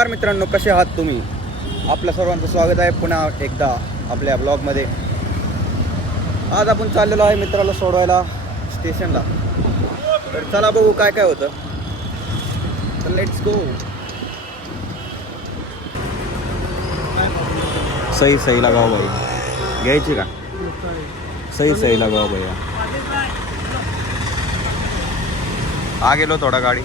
नमस्कार मित्रांनो, कसे आहात तुम्ही? आपल्या सर्वांचं स्वागत आहे पुन्हा एकदा आपल्या ब्लॉगमध्ये. आज आपण चाललेलो आहे मित्राला सोडवायला स्टेशनला. तर चला बघू काय काय होतं. तर लेट्स गो. सही सही लगाओ भाई. घ्यायची का? सही सही लगाओ भैया. आ गेलो थोडा गाडी.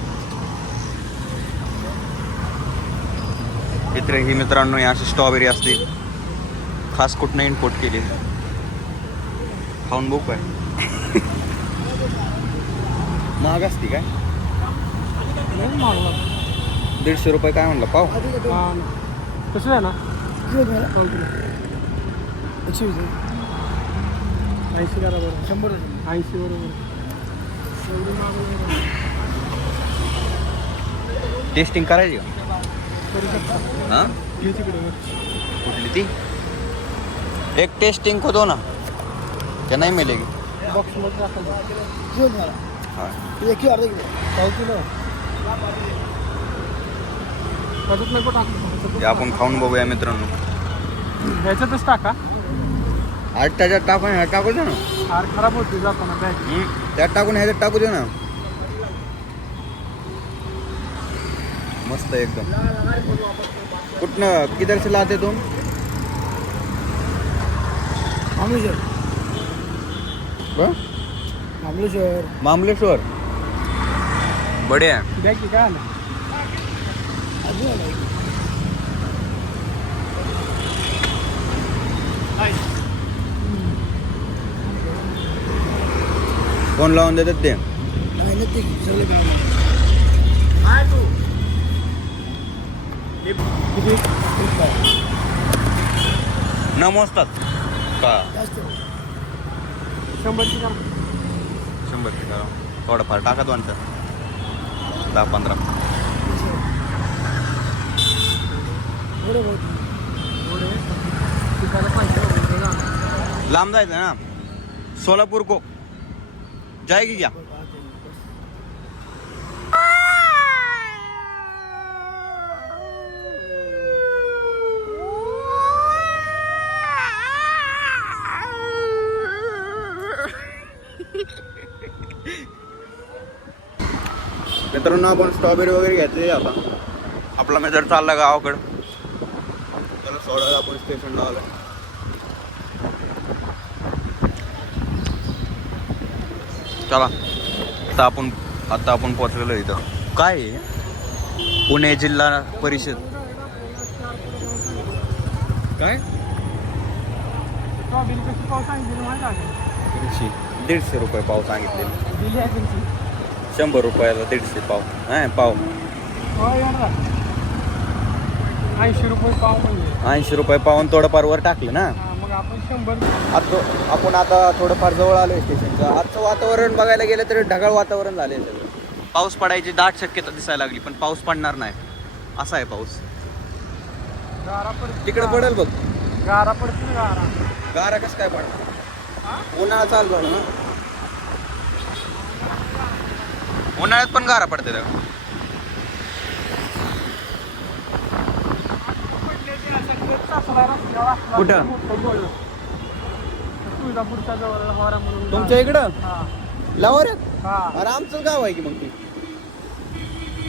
इथे ही मित्रांनो अशी स्ट्रॉबेरी असते, खास कुठनं इम्पोर्ट केली. खाऊन बघू काय. महाग असती काय? 150 रुपये काय म्हणलं पाव? कसं आहे ना 80 करा बरं. 80 बरोबर. टेस्टिंग करायची का? हाँ कुठली ती? एक टेस्टिंग को दो ना, क्या नहीं मिलेगी? बॉक्स मध्ये टाकायचं. हाँ एक किलो अर्धा किलो पाव किलो त्याच्यात नको टाकू. ते आपण खाऊन बघूया मित्रांनो. ह्याच्यातच टाका. आठ त्याच्यात टाकून ह्यात टाकू दे ना. हार खराब होते जाताना बॅग. त्यात टाकून ह्याच्यात टाकू दे ना. मस्त एकदम. कुठनं किधर से लाते तुम? महाबळेश्वर मामलेश्वर. बढ़िया. बॅग की काय ना कोण लावून देतात ते? न मोजतात का? 100ची करा. 100 ची करा. थोडंफार टाका दोनचं 10-15. लांब जायचं ना. सोलापूर को जाएगी क्या? मित्रांनो आपण स्ट्रॉबेरी वगैरे घेतली आता. आपला मित्र चालला गावाकडं. त्याला सोडायला आपण स्टेशनला आलो. चला आता आपण पोहोचलेलो इथं. काय आहे? पुणे जिल्हा परिषद. काय? बिल कशी पाव सांगितलं माहिती आहे? 150 रुपये पाव सांगितलेले. दिली आहे त्यांची 100 रुपयाला 150 पाव. नाही पाव. हो येणार 80 रुपये पाव म्हणजे 80 रुपये पाहून थोडंफार वर टाकलं ना. मग आपण 100. आपण आता थोडंफार जवळ आलोय स्टेशनचं. आजचं वातावरण बघायला गेलं तर ढगाळ वातावरण झाले सगळं. पाऊस पडायची दाट शक्यता दिसायला लागली, पण पाऊस पडणार नाही असा आहे पाऊस. गारा पडते तिकडे पडेल बघ. गारा पडते गारा. गारा कसं काय पडणार? उन्हाळा चालू झाला ना. उन्हाळ्यात पण गारा पडते का? कुठं? तुमच्या इकडं लावर अरे आमचं गाव आहे की मग ती.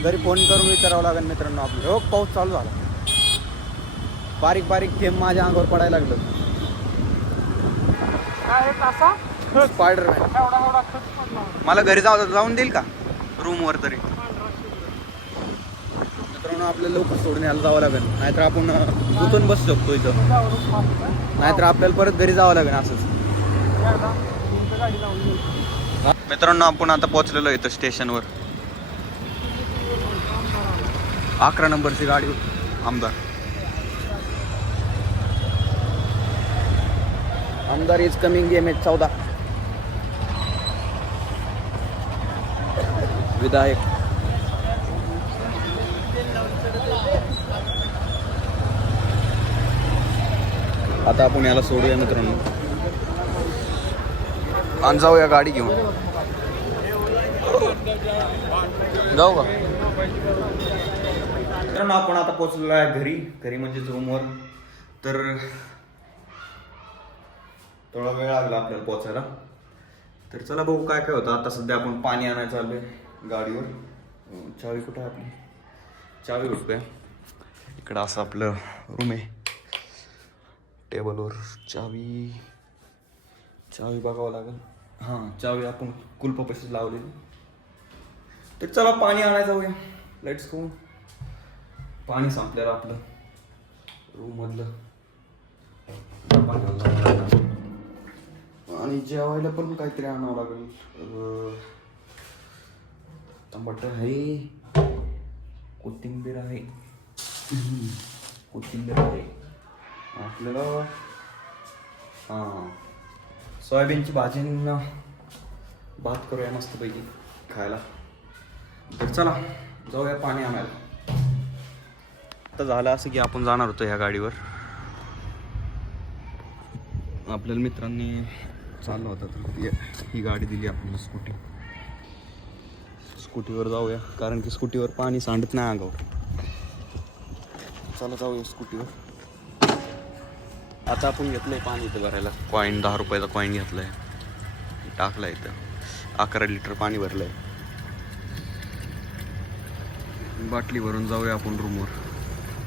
घरी फोन करून विचारावं लागेल मित्रांनो आपलं. हो पाऊस चालू झाला. बारीक बारीक थेंब माझ्या अंगावर पडायला लागलं. स्पायडरमॅन. मला घरी जाऊन देईल का रूमवर तरी? मित्रांनो आपल्याला लवकर सोडून यायला जावं लागेल, नाहीतर आपण गुंतून बसू शकतो इथं. नाहीतर आपल्याला परत घरी जावं लागेल असंच. मित्रांनो आपण आता पोहोचलेलो इथं स्टेशनवर. 11 नंबरची गाडी. आमदार इज कमिंग MH14. विधायक. आता आपण याला सोडूया मित्रांनो. आणि जाऊया गाडी घेऊन. जाऊ का? मित्रांनो आपण आता पोहोचलेलो आहे घरी म्हणजेच रूमवर. तर थोडा वेळ लागला आपल्याला पोहोचायला. तर चला बघू काय काय होतं. आता सध्या आपण पाणी आणायला चाललोय गाडीवर. चावी कुठं आहे आपली? चावी उठतोय इकडं. असं आपलं रूम आहे. टेबलवर चावी बघावं लागेल. हां, चावी आपण कुलपापाशीच लावलेली. तर चला पाणी आणायला जाऊया. Let's go. पाणी संपलेलं आपलं रूम मधलं. आणि जेवायला पण काहीतरी आणावं लागेल. टमाटर आहे, कोथिंबीर आहे, आपल्याला हां सोयाबीनची भाजी भात करूया मस्तपैकी खायला. तर चला जाऊया पाणी आणायला. आता झालं असं की आपण जाणार होतो ह्या गाडीवर. आपल्याला मित्रांनी चाललं होतं तर ही गाडी दिली आपल्याला स्कूटीवर जाऊया. कारण की स्कूटीवर पाणी सांडत नाही अंगावर. चला जाऊया स्कूटीवर. आता आपण घेतलंय पाणी इथं भरायला. कॉईन 10 रुपयाचा कॉईन घेतलाय, टाकला इथं. 11 लिटर पाणी भरलंय. बाटली भरून जाऊया आपण रूमवर.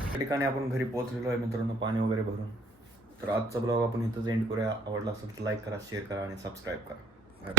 त्या ठिकाणी आपण घरी पोहोचलेलो आहे मित्रांनो पाणी वगैरे भरून. तर आजचा ब्लॉग आपण इथंच एंड करूया. आवडला असेल तर लाईक करा, शेअर करा आणि सबस्क्राईब करा.